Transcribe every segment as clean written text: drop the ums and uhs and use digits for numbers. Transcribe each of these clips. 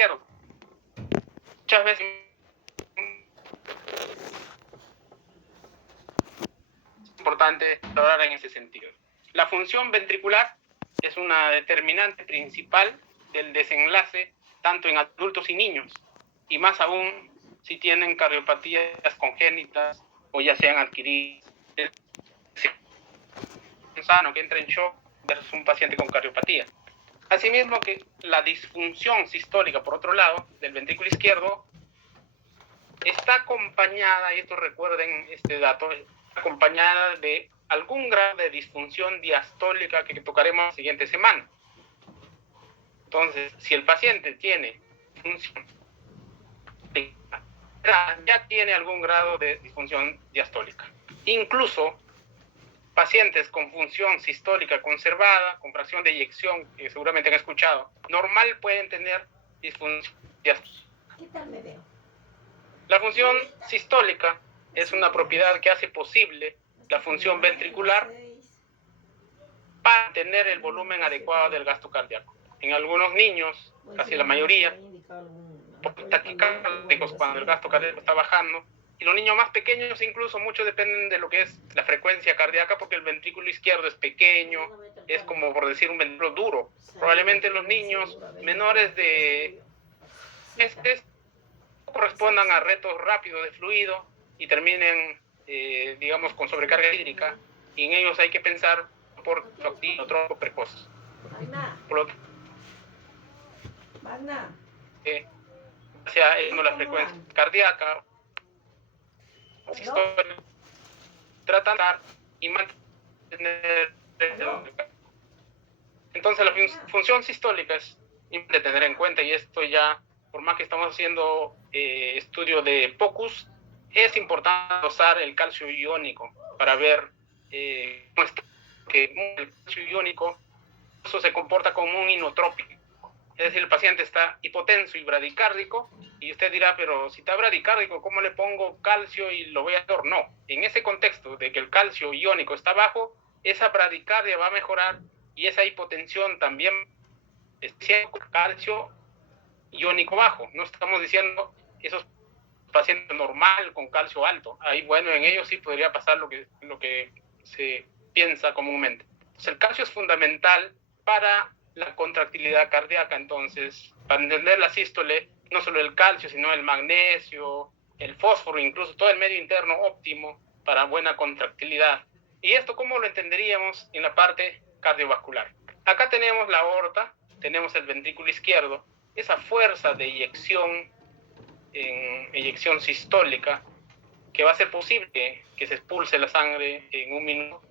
izquierdo. Muchas veces es importante hablar en ese sentido. La función ventricular es una determinante principal del desenlace tanto en adultos y niños, y más aún si tienen cardiopatías congénitas o ya sean adquiridas. Un sano que entra en shock versus un paciente con cardiopatía. Asimismo que la disfunción sistólica, por otro lado, del ventrículo izquierdo, está acompañada, y esto recuerden este dato, acompañada de algún grado de disfunción diastólica que tocaremos la siguiente semana. Entonces, si el paciente tiene función, ya tiene algún grado de disfunción diastólica. Incluso pacientes con función sistólica conservada, con fracción de eyección, que seguramente han escuchado, normal pueden tener disfunción diastólica. ¿Qué tal me veo? La función sistólica es una propiedad que hace posible la función ventricular para tener el volumen adecuado del gasto cardíaco. En algunos niños, casi la mayoría, por taquicárdicos cuando el gasto cardíaco está bajando, y los niños más pequeños incluso mucho dependen de lo que es la frecuencia cardíaca, porque el ventrículo izquierdo es pequeño, es como por decir un ventrículo duro. Probablemente los niños menores de meses correspondan a retos rápidos de fluido y terminen, digamos, con sobrecarga hídrica, y en ellos hay que pensar por activo precoz. Por lo que sea la frecuencia cardíaca, tratar y mantener. Entonces la función sistólica es importante tener en cuenta, y esto ya, por más que estamos haciendo estudio de POCUS, es importante usar el calcio iónico para ver que el calcio iónico eso se comporta como un inotrópico. Es decir, el paciente está hipotenso y bradicárdico, y usted dirá, pero si está bradicárdico, ¿cómo le pongo calcio y lo voy a hacer? No, en ese contexto de que el calcio iónico está bajo, esa bradicardia va a mejorar, y esa hipotensión también es calcio iónico bajo. No estamos diciendo esos pacientes normal con calcio alto. Ahí, bueno, en ellos sí podría pasar lo que se piensa comúnmente. Entonces, el calcio es fundamental para la contractilidad cardíaca. Entonces, para entender la sístole, no solo el calcio, sino el magnesio, el fósforo, incluso todo el medio interno óptimo para buena contractilidad. ¿Y esto cómo lo entenderíamos en la parte cardiovascular? Acá tenemos la aorta, tenemos el ventrículo izquierdo, esa fuerza de eyección en eyección sistólica que va a hacer posible que se expulse la sangre en un minuto.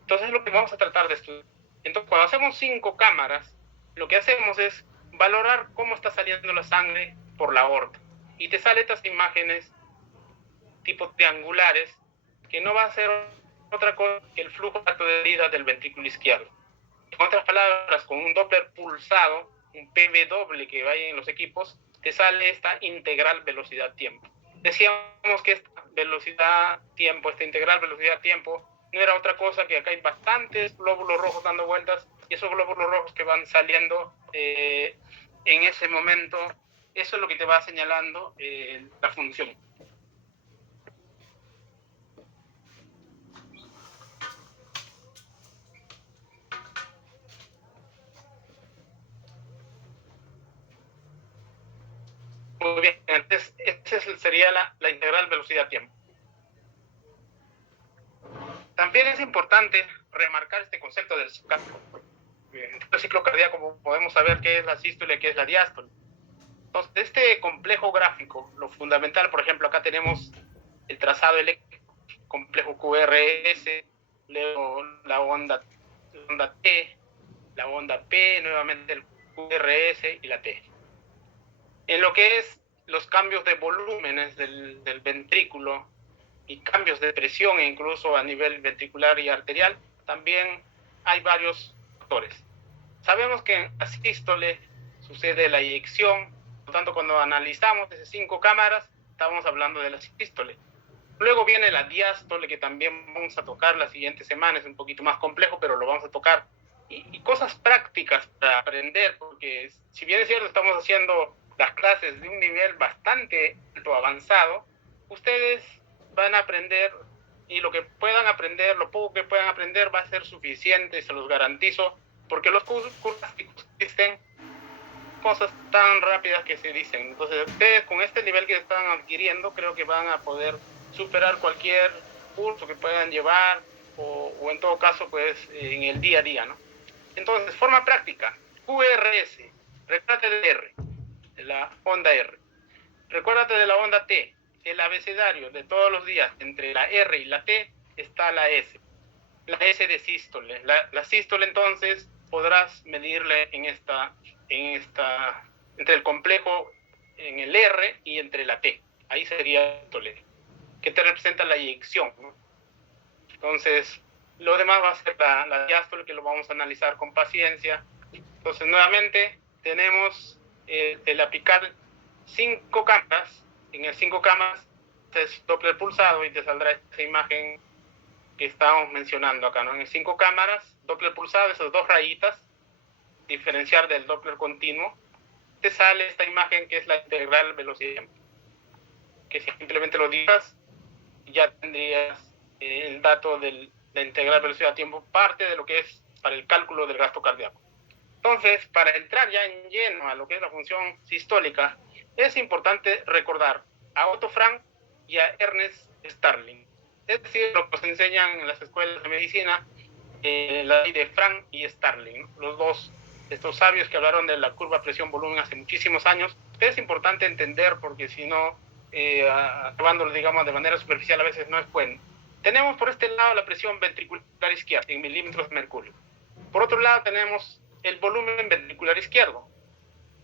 Entonces es lo que vamos a tratar de estudiar. Entonces, cuando hacemos 5 cámaras, lo que hacemos es valorar cómo está saliendo la sangre por la aorta. Y te salen estas imágenes tipo triangulares, que no va a ser otra cosa que el flujo de vida del ventrículo izquierdo. En otras palabras, con un Doppler pulsado, un PV doble que vaya en los equipos, te sale esta integral velocidad-tiempo. Decíamos que esta velocidad-tiempo, esta integral velocidad-tiempo, no era otra cosa que acá hay bastantes glóbulos rojos dando vueltas, y esos glóbulos rojos que van saliendo en ese momento, eso es lo que te va señalando la función. Muy bien, entonces esa sería la integral velocidad-tiempo. También es importante remarcar este concepto del ciclo cardíaco, como podemos saber qué es la sístole y qué es la diástole. Entonces, de este complejo gráfico, lo fundamental, por ejemplo, acá tenemos el trazado eléctrico, complejo QRS, luego la onda T, la onda P, nuevamente el QRS y la T. En lo que es los cambios de volúmenes del ventrículo y cambios de presión, incluso a nivel ventricular y arterial, también hay varios factores. Sabemos que en la sístole sucede la eyección, por lo tanto, cuando analizamos esas 5 cámaras, estamos hablando de la sístole. Luego viene la diástole, que también vamos a tocar la siguiente semana, es un poquito más complejo, pero lo vamos a tocar. Y cosas prácticas para aprender, porque si bien es cierto, estamos haciendo las clases de un nivel bastante alto, avanzado, ustedes van a aprender, y lo que puedan aprender, lo poco que puedan aprender va a ser suficiente, se los garantizo, porque los cursos existen cosas tan rápidas que se dicen. Entonces, ustedes con este nivel que están adquiriendo, creo que van a poder superar cualquier curso que puedan llevar, o en todo caso, pues, en el día a día, ¿no? Entonces, forma práctica, QRS, recuérdate de R, de la onda R. Recuérdate de la onda T, el abecedario de todos los días, entre la R y la T está la S. La S de sístole. La sístole, entonces, podrás medirle entre el complejo, en el R y entre la T. Ahí sería sístole, que te representa la eyección, ¿no? Entonces, lo demás va a ser la diástole, que lo vamos a analizar con paciencia. Entonces, nuevamente, tenemos el apical 5 cámaras. En el 5 cámaras es Doppler pulsado y te saldrá esta imagen que estábamos mencionando acá, ¿no? En 5 cámaras, Doppler pulsado, esas dos rayitas, diferenciar del Doppler continuo, te sale esta imagen que es la integral velocidad, que simplemente lo digas y ya tendrías el dato de la integral velocidad-tiempo, parte de lo que es para el cálculo del gasto cardíaco. Entonces, para entrar ya en lleno a lo que es la función sistólica, es importante recordar a Otto Frank y a Ernest Starling. Es decir, lo que se enseñan en las escuelas de medicina, la ley de Frank y Starling, ¿no? Los dos, estos sabios que hablaron de la curva presión-volumen hace muchísimos años. Es importante entender, porque si no, llevándolo, digamos, de manera superficial, a veces no es bueno. Tenemos por este lado la presión ventricular izquierda en milímetros de mercurio. Por otro lado tenemos el volumen ventricular izquierdo.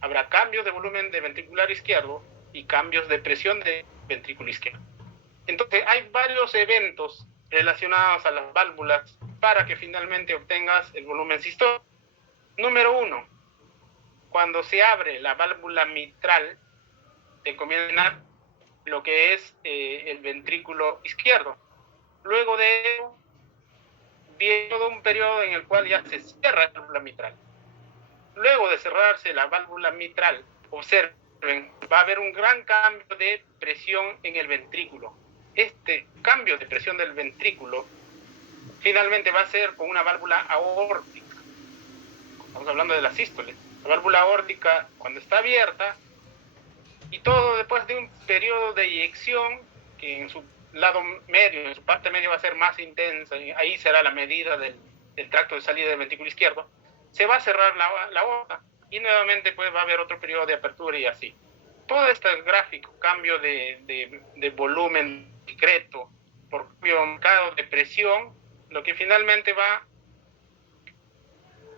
Habrá cambios de volumen de ventricular izquierdo y cambios de presión de ventrículo izquierdo. Entonces hay varios eventos relacionados a las válvulas para que finalmente obtengas el volumen sistólico. Número 1, cuando se abre la válvula mitral, te comienza lo que es el ventrículo izquierdo. Luego de eso, viene todo un periodo en el cual ya se cierra la válvula mitral. Luego de cerrarse la válvula mitral, observen, va a haber un gran cambio de presión en el ventrículo. Este cambio de presión del ventrículo finalmente va a ser con una válvula aórtica. Estamos hablando de la sístole. La válvula aórtica, cuando está abierta, y todo después de un periodo de eyección, que en su lado medio, en su parte media va a ser más intensa, y ahí será la medida del tracto de salida del ventrículo izquierdo, se va a cerrar la aorta, y nuevamente pues va a haber otro periodo de apertura, y así. Todo este gráfico, cambio de volumen discreto por cambio marcado de presión, lo que finalmente va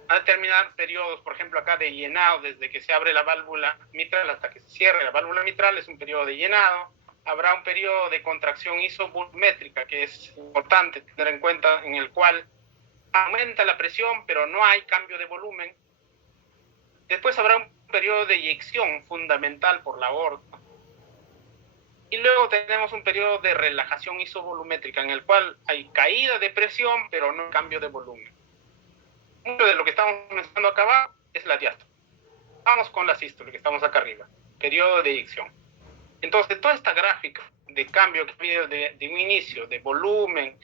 a determinar periodos, por ejemplo acá de llenado, desde que se abre la válvula mitral hasta que se cierre la válvula mitral, es un periodo de llenado. Habrá un periodo de contracción isovolumétrica, que es importante tener en cuenta, en el cual aumenta la presión, pero no hay cambio de volumen. Después habrá un periodo de eyección fundamental por la aorta. Y luego tenemos un periodo de relajación isovolumétrica, en el cual hay caída de presión, pero no cambio de volumen. Mucho de lo que estamos mencionando acá abajo es la diástole. Vamos con la sístole, que estamos acá arriba, periodo de eyección. Entonces, toda esta gráfica de cambio que ha habido de un inicio, de volumen,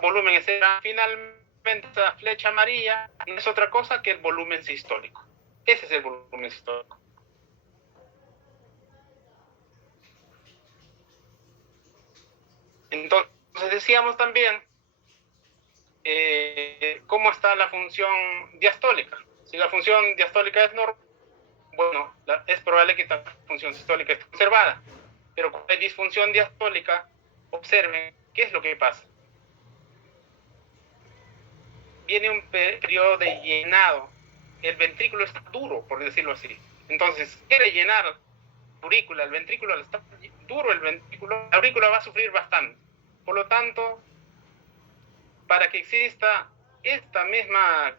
volumen, etc., finalmente esta flecha amarilla no es otra cosa que el volumen sistólico. Ese es el volumen sistólico. Entonces, decíamos también cómo está la función diastólica. Si la función diastólica es normal, bueno, es probable que la función sistólica esté conservada. Pero cuando hay disfunción diastólica, observen qué es lo que pasa. Viene un periodo de llenado. El ventrículo está duro, por decirlo así. Entonces, quiere llenar la aurícula, el ventrículo está duro, la aurícula va a sufrir bastante. Por lo tanto, para que exista esta misma,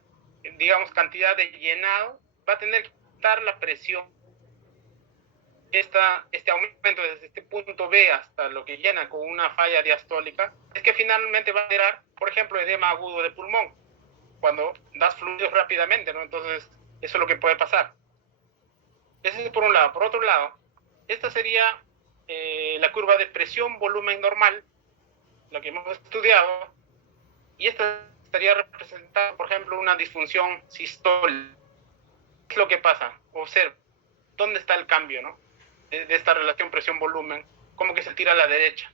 digamos, cantidad de llenado, va a tener que quitar la presión. Este aumento desde este punto B hasta lo que llena con una falla diastólica, es que finalmente va a generar, por ejemplo, edema agudo de pulmón, cuando das fluidos rápidamente, ¿no? Entonces, eso es lo que puede pasar. Ese es por un lado. Por otro lado, esta sería la curva de presión-volumen normal, la que hemos estudiado, y esta estaría representada, por ejemplo, una disfunción sistólica. ¿Qué es lo que pasa? Observa, ¿dónde está el cambio, no? De esta relación presión-volumen, como que se tira a la derecha,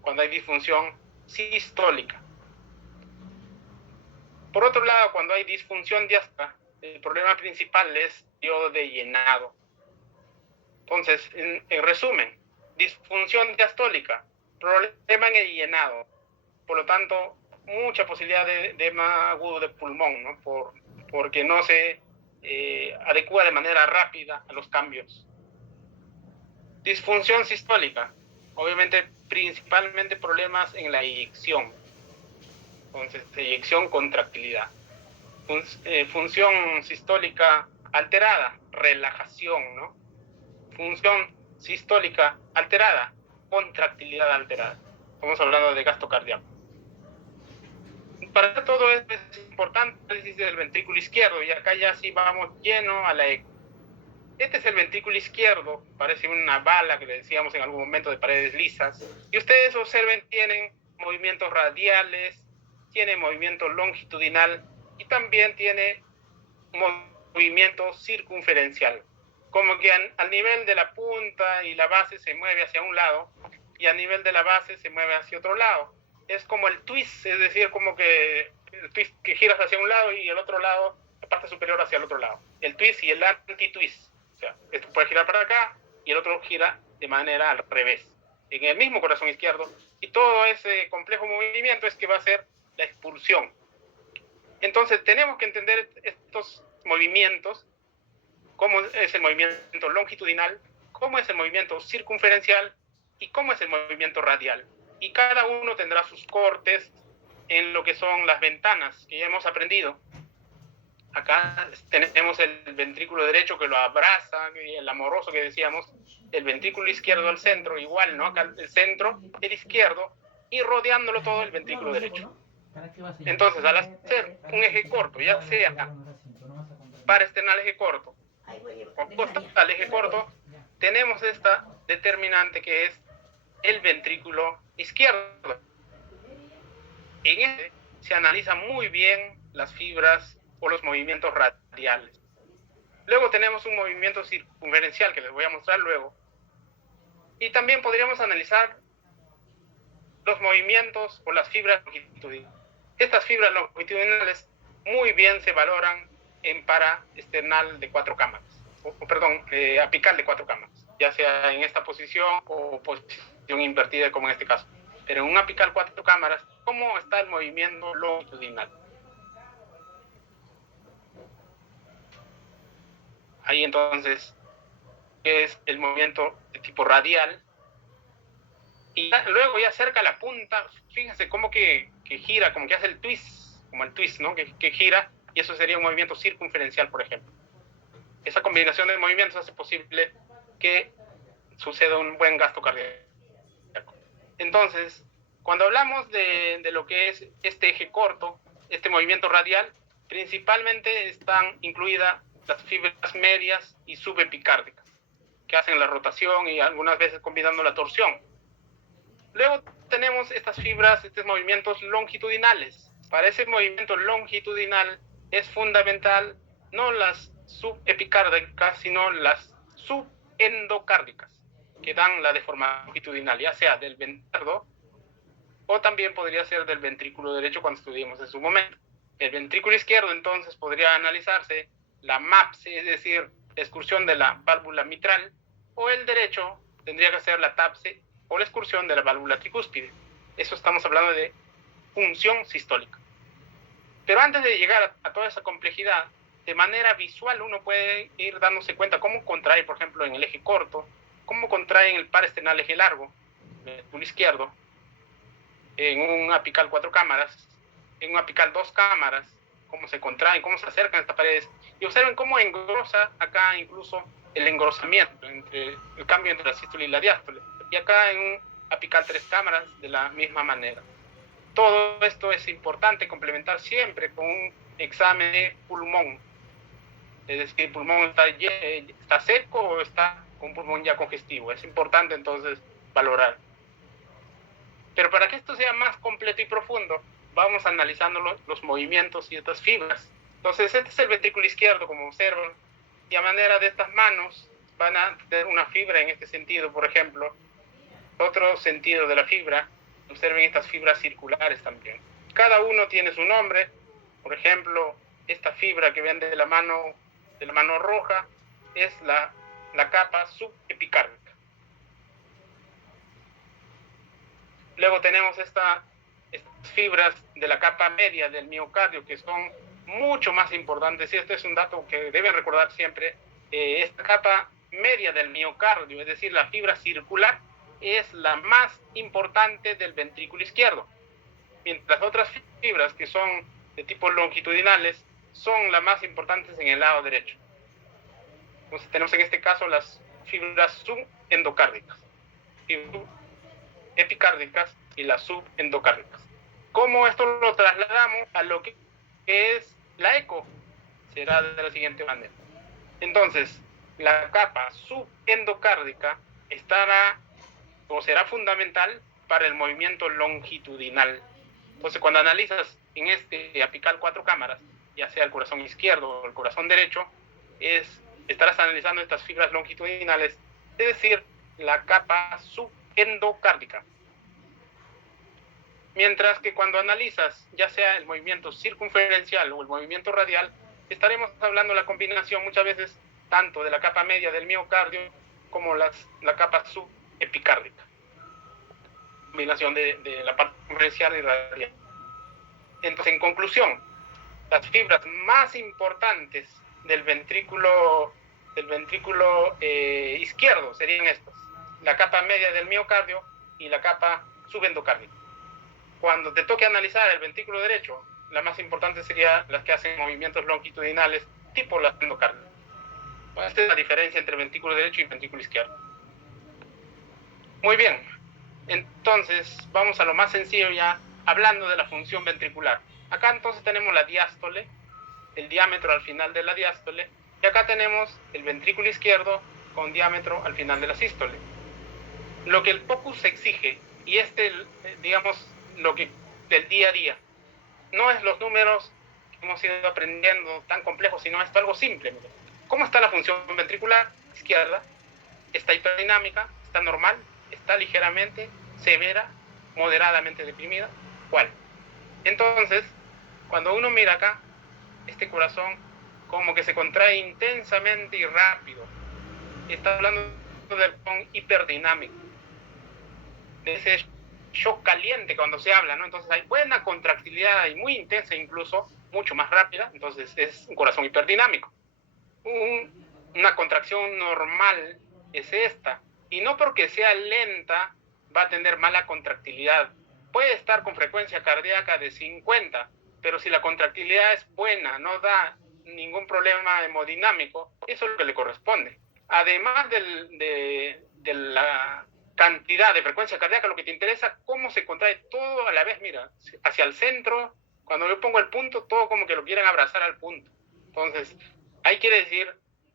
cuando hay disfunción sistólica. Por otro lado, cuando hay disfunción diástole, el problema principal es periodo de llenado. Entonces, en resumen, disfunción diastólica, problema en el llenado. Por lo tanto, mucha posibilidad de edema agudo de pulmón, ¿no? Porque no se adecua de manera rápida a los cambios. Disfunción sistólica, obviamente principalmente problemas en la eyección. Entonces, eyección, contractilidad. Función sistólica alterada, relajación, ¿no? Función sistólica alterada, contractilidad alterada. Estamos hablando de gasto cardíaco. Para todo esto es importante el análisis del ventrículo izquierdo, y acá ya sí vamos lleno a la eco. Este es el ventrículo izquierdo, parece una bala que le decíamos en algún momento de paredes lisas. Y ustedes observen, tienen movimientos radiales, tiene movimiento longitudinal y también tiene movimiento circunferencial. Como que al nivel de la punta y la base se mueve hacia un lado y a nivel de la base se mueve hacia otro lado. Es como el twist, es decir, como que el twist que giras hacia un lado y el otro lado, la parte superior hacia el otro lado. El twist y el anti-twist. O sea, esto puede girar para acá y el otro gira de manera al revés, en el mismo corazón izquierdo. Y todo ese complejo movimiento es que va a ser la expulsión. Entonces tenemos que entender estos movimientos, cómo es el movimiento longitudinal, cómo es el movimiento circunferencial y cómo es el movimiento radial. Y cada uno tendrá sus cortes en lo que son las ventanas que ya hemos aprendido. Acá tenemos el ventrículo derecho que lo abraza, el amoroso que decíamos, el ventrículo izquierdo al centro, igual, ¿no? Acá el centro, el izquierdo, y rodeándolo todo el ventrículo derecho. Entonces, al hacer un eje corto, ya sea parasternal eje corto o costal eje corto, tenemos esta determinante que es el ventrículo izquierdo. En este se analizan muy bien las fibras o los movimientos radiales. Luego tenemos un movimiento circunferencial que les voy a mostrar luego. Y también podríamos analizar los movimientos o las fibras longitudinales. Estas fibras longitudinales muy bien se valoran en paraesternal de 4 cámaras, apical de 4 cámaras, ya sea en esta posición o posición invertida como en este caso. Pero en un apical 4 cámaras, ¿cómo está el movimiento longitudinal? Ahí entonces es el movimiento de tipo radial. Y luego ya cerca a la punta, fíjense cómo que gira, como que hace el twist, como el twist, ¿no? Que gira, y eso sería un movimiento circunferencial, por ejemplo. Esa combinación de movimientos hace posible que suceda un buen gasto cardíaco. Entonces, cuando hablamos de lo que es este eje corto, este movimiento radial, principalmente están incluidas las fibras medias y subepicárdicas, que hacen la rotación y algunas veces combinando la torsión. Luego tenemos estas fibras, estos movimientos longitudinales. Para ese movimiento longitudinal es fundamental no las subepicárdicas, sino las subendocárdicas, que dan la deformación longitudinal, ya sea del ventrículo o también podría ser del ventrículo derecho cuando estudiemos en su momento. El ventrículo izquierdo entonces podría analizarse la MAPS, es decir, la excursión de la válvula mitral, o el derecho tendría que ser la TAPSE o la excursión de la válvula tricúspide. Eso estamos hablando de función sistólica. Pero antes de llegar a toda esa complejidad, de manera visual uno puede ir dándose cuenta cómo contrae, por ejemplo, en el eje corto, cómo contrae en el parasternal eje largo, el ventrículo izquierdo, en un apical 4 cámaras, en un apical 2 cámaras, cómo se contraen, cómo se acercan estas paredes, y observen cómo engrosa acá incluso el engrosamiento, entre el cambio entre la sístole y la diástole, y acá en un apical 3 cámaras de la misma manera. Todo esto es importante complementar siempre con un examen de pulmón. es decir, el pulmón está seco o está con un pulmón ya congestivo. Es importante entonces valorar. Pero para que esto sea más completo y profundo, vamos analizando los movimientos y estas fibras. Entonces, este es el ventrículo izquierdo, como observan, y a manera de estas manos van a tener una fibra en este sentido, por ejemplo. Otro sentido de la fibra, observen estas fibras circulares también. Cada uno tiene su nombre. Por ejemplo, esta fibra que ven de la mano roja es la capa subepicárdica. Luego tenemos estas fibras de la capa media del miocardio, que son mucho más importantes, y este es un dato que deben recordar siempre. Esta capa media del miocardio, es decir, la fibra circular, es la más importante del ventrículo izquierdo, mientras las otras fibras, que son de tipo longitudinales, son las más importantes en el lado derecho. Entonces tenemos en este caso las fibras subendocárdicas, epicárdicas y las subendocárdicas. ¿Cómo esto lo trasladamos a lo que es la eco? Será de la siguiente manera. Entonces, la capa subendocárdica estará o será fundamental para el movimiento longitudinal. Entonces, cuando analizas en este apical 4 cámaras, ya sea el corazón izquierdo o el corazón derecho, estarás analizando estas fibras longitudinales, es decir, la capa subendocárdica. Mientras que cuando analizas ya sea el movimiento circunferencial o el movimiento radial, estaremos hablando de la combinación muchas veces tanto de la capa media del miocardio como la capa subepicárdica. Combinación de la parte circunferencial y radial. Entonces, en conclusión, las fibras más importantes del ventrículo izquierdo serían estas: la capa media del miocardio y la capa subendocárdica. Cuando te toque analizar el ventrículo derecho, la más importante sería las que hacen movimientos longitudinales tipo la endocardio. Esta es la diferencia entre ventrículo derecho y ventrículo izquierdo. Muy bien, entonces vamos a lo más sencillo ya, hablando de la función ventricular. Acá entonces tenemos la diástole, el diámetro al final de la diástole, y acá tenemos el ventrículo izquierdo con diámetro al final de la sístole. Lo que el POCUS exige, y digamos, lo que del día a día, no es los números que hemos ido aprendiendo tan complejos, sino esto algo simple. Mira. ¿Cómo está la función ventricular izquierda? ¿Está hiperdinámica? ¿Está normal? ¿Está ligeramente, severa, moderadamente deprimida? ¿Cuál? Entonces, cuando uno mira acá, este corazón como que se contrae intensamente y rápido. Está hablando del corazón hiperdinámico, de ese shock caliente cuando se habla, ¿no? Entonces hay buena contractilidad y muy intensa, incluso mucho más rápida. Entonces es un corazón hiperdinámico. Una contracción normal es esta, y no porque sea lenta va a tener mala contractilidad. Puede estar con frecuencia cardíaca de 50, pero si la contractilidad es buena, no da ningún problema hemodinámico, eso es lo que le corresponde. Además de la cantidad de frecuencia cardíaca, lo que te interesa, cómo se contrae todo a la vez. Mira, hacia el centro, cuando yo pongo el punto, todo como que lo quieren abrazar al punto. Entonces, ahí quiere decir,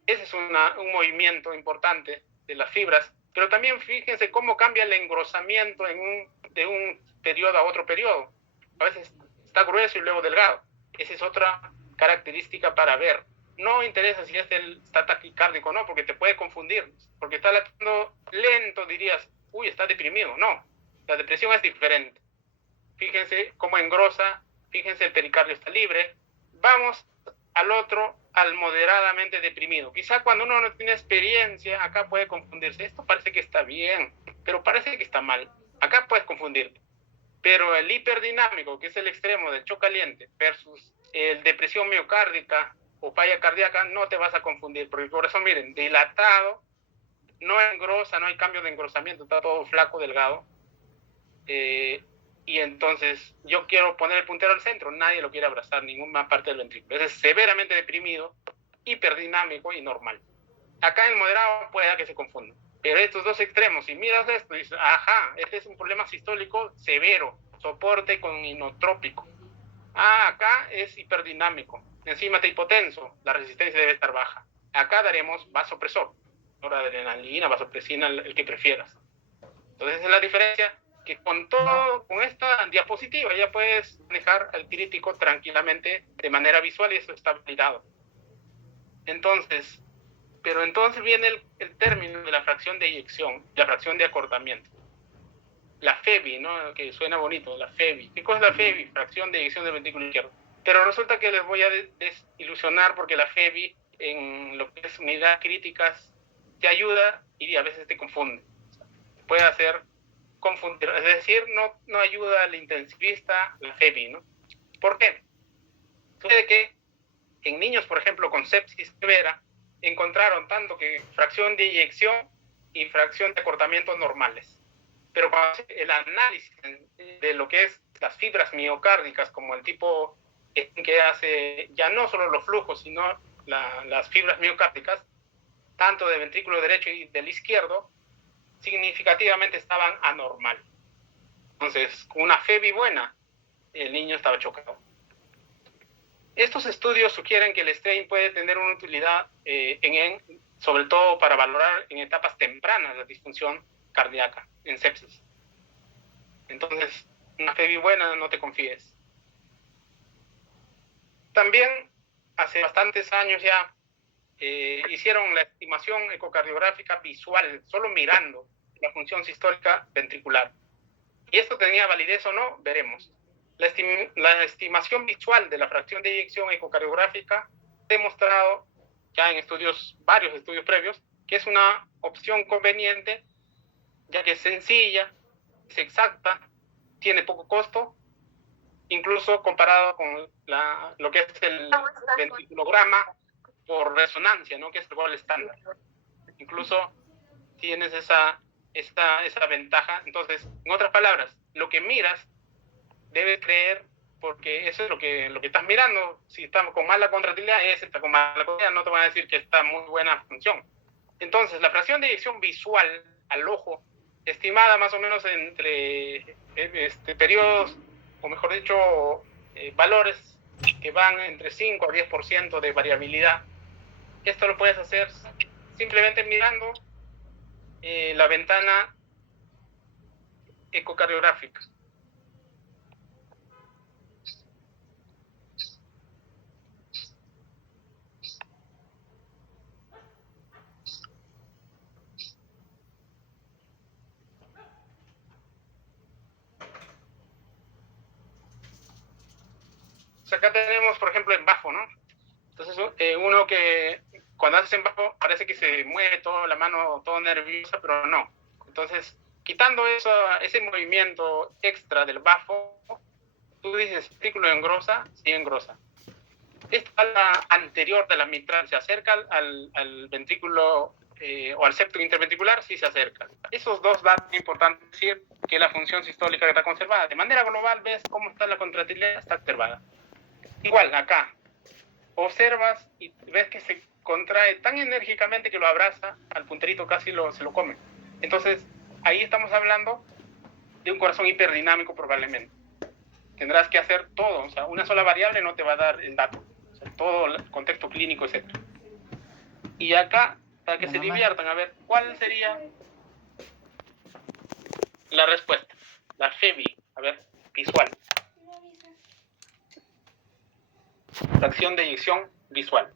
ese es un movimiento importante de las fibras, pero también fíjense cómo cambia el engrosamiento de un periodo a otro periodo. A veces está grueso y luego delgado. Esa es otra característica para ver. No interesa si está taquicárdico o no, porque te puede confundir. Porque está latiendo lento, dirías, uy, está deprimido. No, la depresión es diferente. Fíjense cómo engrosa, fíjense el pericardio está libre. Vamos al moderadamente deprimido. Quizá cuando uno no tiene experiencia, acá puede confundirse. Esto parece que está bien, pero parece que está mal. Acá puedes confundirte. Pero el hiperdinámico, que es el extremo del shock caliente, versus el depresión miocárdica o falla cardíaca, no te vas a confundir, porque por eso, miren, dilatado, no engrosa, no hay cambio de engrosamiento, está todo flaco, delgado. Y entonces yo quiero poner el puntero al centro, nadie lo quiere abrazar, ninguna parte del ventrículo. Es severamente deprimido, hiperdinámico y normal. Acá en el moderado puede que se confunda. Pero estos dos extremos, si miras esto, dices, ajá, este es un problema sistólico severo, soporte con inotrópico. Acá es hiperdinámico. enzímate hipotenso, la resistencia debe estar baja. Acá daremos vasopresor, noradrenalina, vasopresina, el que prefieras. Entonces, esa es la diferencia, que con esta diapositiva ya puedes manejar al crítico tranquilamente de manera visual, y eso está validado. Entonces, pero entonces viene el término de la fracción de eyección, la fracción de acortamiento. La FEBI, ¿no? Que suena bonito, la FEBI. ¿Qué cosa es la FEBI? Fracción de eyección del ventrículo izquierdo. Pero resulta que les voy a desilusionar, porque la FEBI en lo que es unidades críticas te ayuda y a veces te confunde. Puede hacer confundir, es decir, no ayuda al intensivista la FEBI, ¿no? ¿Por qué? Sucede que en niños, por ejemplo, con sepsis severa, encontraron tanto que fracción de eyección y fracción de acortamiento normales. Pero cuando hace el análisis de lo que es las fibras miocárdicas, como el tipo que hace ya no solo los flujos, sino las fibras miocárdicas, tanto del ventrículo derecho y del izquierdo, significativamente estaban anormal. Entonces, con una FEBI buena, el niño estaba chocado. Estos estudios sugieren que el strain puede tener una utilidad, sobre todo para valorar en etapas tempranas la disfunción cardíaca en sepsis. Entonces, una FEBI buena, no te confíes. También, hace bastantes años ya, hicieron la estimación ecocardiográfica visual, solo mirando la función sistólica ventricular. ¿Y esto tenía validez o no? Veremos. La estimación visual de la fracción de eyección ecocardiográfica ha demostrado ya en varios estudios previos, que es una opción conveniente, ya que es sencilla, es exacta, tiene poco costo, incluso comparado con lo que es el ventriculograma por resonancia, ¿no? Que es el gol estándar. Incluso tienes esa ventaja. Entonces, en otras palabras, lo que miras debes creer, porque eso es lo que estás mirando. Si está con mala contractilidad, está con mala contractilidad, no te van a decir que está muy buena función. Entonces, la fracción de eyección visual al ojo, estimada más o menos entre periodos, o mejor dicho, valores que van entre 5 a 10% de variabilidad. Esto lo puedes hacer simplemente mirando la ventana ecocardiográfica. O sea, acá tenemos, por ejemplo, en bajo, ¿no? Entonces, uno que cuando haces en bajo parece que se mueve toda la mano, todo nerviosa, pero no. Entonces, quitando ese movimiento extra del bajo, tú dices, ventrículo engrosa, sí engrosa. Esta ala anterior de la mitral se acerca al ventrículo o al septo interventricular, sí se acerca. Esos dos datos es importante decir que la función sistólica está conservada. De manera global, ves cómo está la contractilidad, está observada. Igual, acá, observas y ves que se contrae tan enérgicamente que lo abraza, al punterito casi se lo come. Entonces, ahí estamos hablando de un corazón hiperdinámico probablemente. Tendrás que hacer todo, o sea, una sola variable no te va a dar el dato. O sea, todo el contexto clínico, etc. Y acá, para que se diviertan, a ver, ¿cuál sería la respuesta? La FEBI, a ver, visual. Fracción de eyección visual.